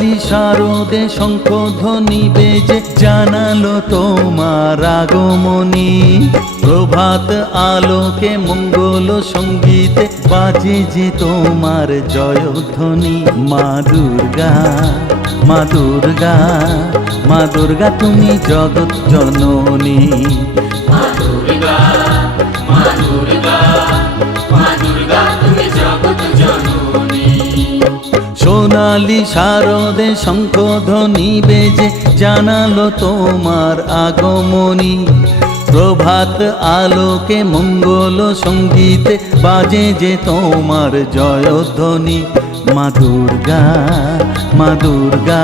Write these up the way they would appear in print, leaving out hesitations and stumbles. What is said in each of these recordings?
সোনালি শারদে শঙ্খধ্বনি বেজে জানালো তোমার আগমনী। প্রভাত আলোকে মঙ্গল সঙ্গীতে বাজে যে তোমার জয়ধ্বনি। মা দুর্গা, মা দুর্গা, মা দুর্গা তুমি জগৎ জননী। মা দুর্গা, মা দুর্গা, মা দুর্গা তুমি জগৎ জননী। সোনালি শারদে শঙ্খধ্বনি বেজে জানালো তোমার আগমনী। প্রভাত আলোকে মঙ্গল সঙ্গীতে বাজে যে তোমার জয়ধ্বনি। মা দুর্গা, মা দুর্গা,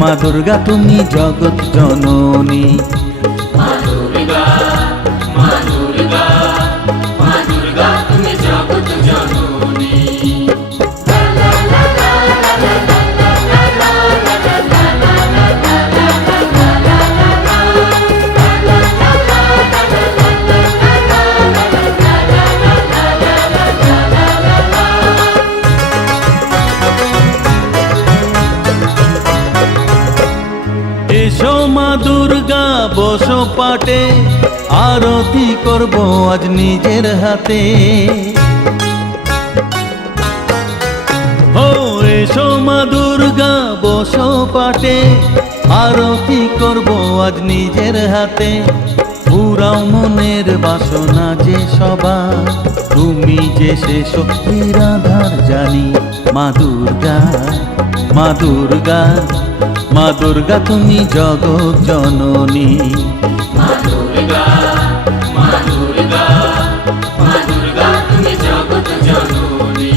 মা দুর্গা তুমি জগৎ জননী। মা দুর্গা, মা দুর্গা, মা দুর্গা তুমি জগৎ জননী। এসো মা দুর্গা বসো পাটে, আরতি করব আজ নিজের হাতে। ও এসো মা দুর্গা বসো পাটে, আরতি করব আজ নিজের হাতে। পুরাও মনের বাসনা যে সবার, তুমি যে সে শক্তির আধার জানি। মা দুর্গা, মা দুর্গা, মা দুর্গা তুমি জগৎ জননী। মা দুর্গা, মা দুর্গা, মা দুর্গা তুমি জগৎ জননী।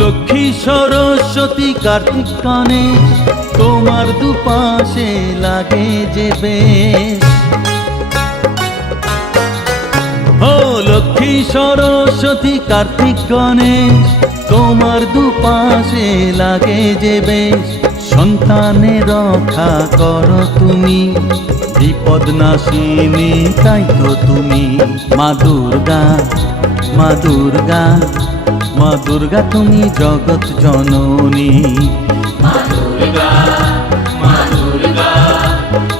লক্ষ্মী সরস্বতী কার্তিক গণেশ, তোমার দুপাশে লাগে যে বেশ। ও লক্ষ্মী সরস্বতী কার্তিক গণেশ, তোমার দুপাশে লাগে যে বেশ। সন্তানের রক্ষা করো তুমি, বিপদ নাশিনী তাই তো তুমি। মা দুর্গা, মা দুর্গা, মা দুর্গা তুমি জগৎ জননী। মা দুর্গা, মা দুর্গা,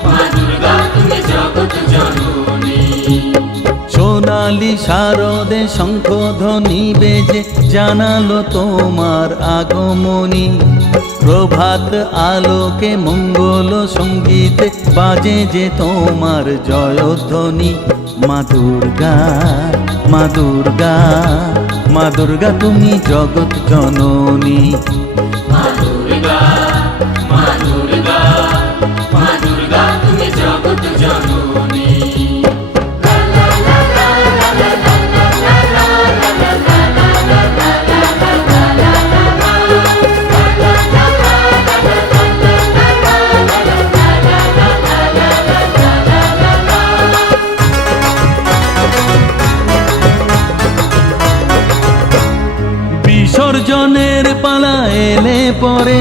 মা দুর্গা তুমি জগৎ জননী। সোনালি শারদে শঙ্খধ্বনি বেজে জানালো তোমার আগমনী। প্রভাত আলোকে মঙ্গল সঙ্গীতে বাজে যে তোমার জয়ধ্বনি। মা দুর্গা, মা দুর্গা, মা দুর্গা তুমি জগৎ জননী। মা দুর্গা, মা দুর্গা, মা দুর্গা তুমি জগৎ জননী। বিসর্জনের পালা এলে পরে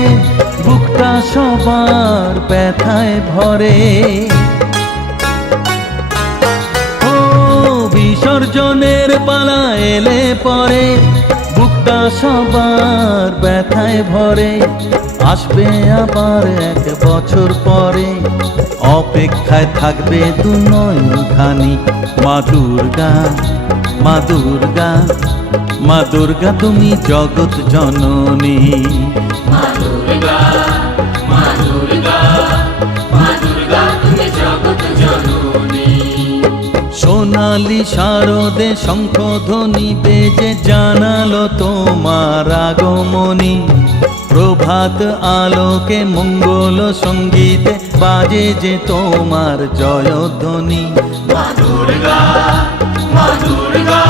বুকটা সবার ব্যথায় ভরে। ও বিসর্জনের পালা এলে পরে বুকটা সবার ব্যথায় ভরে। আসবে আবার এক বছর পরে, অপেক্ষায় থাকবে দু নয়নখানি। মা দুর্গা, মা দুর্গা, মা দুর্গা তুমি জগৎ জননী। মা দুর্গা, মা দুর্গা, মা দুর্গা তুমি জগৎ জননী। সোনালি শারদে শঙ্খধ্বনি বেজে জানালো তোমার আগমনী। প্রভাত আলোকে মঙ্গল সঙ্গীতে বাজে যে তোমার জয়ধ্বনি। মা দুর্গা, মা দুর্গা।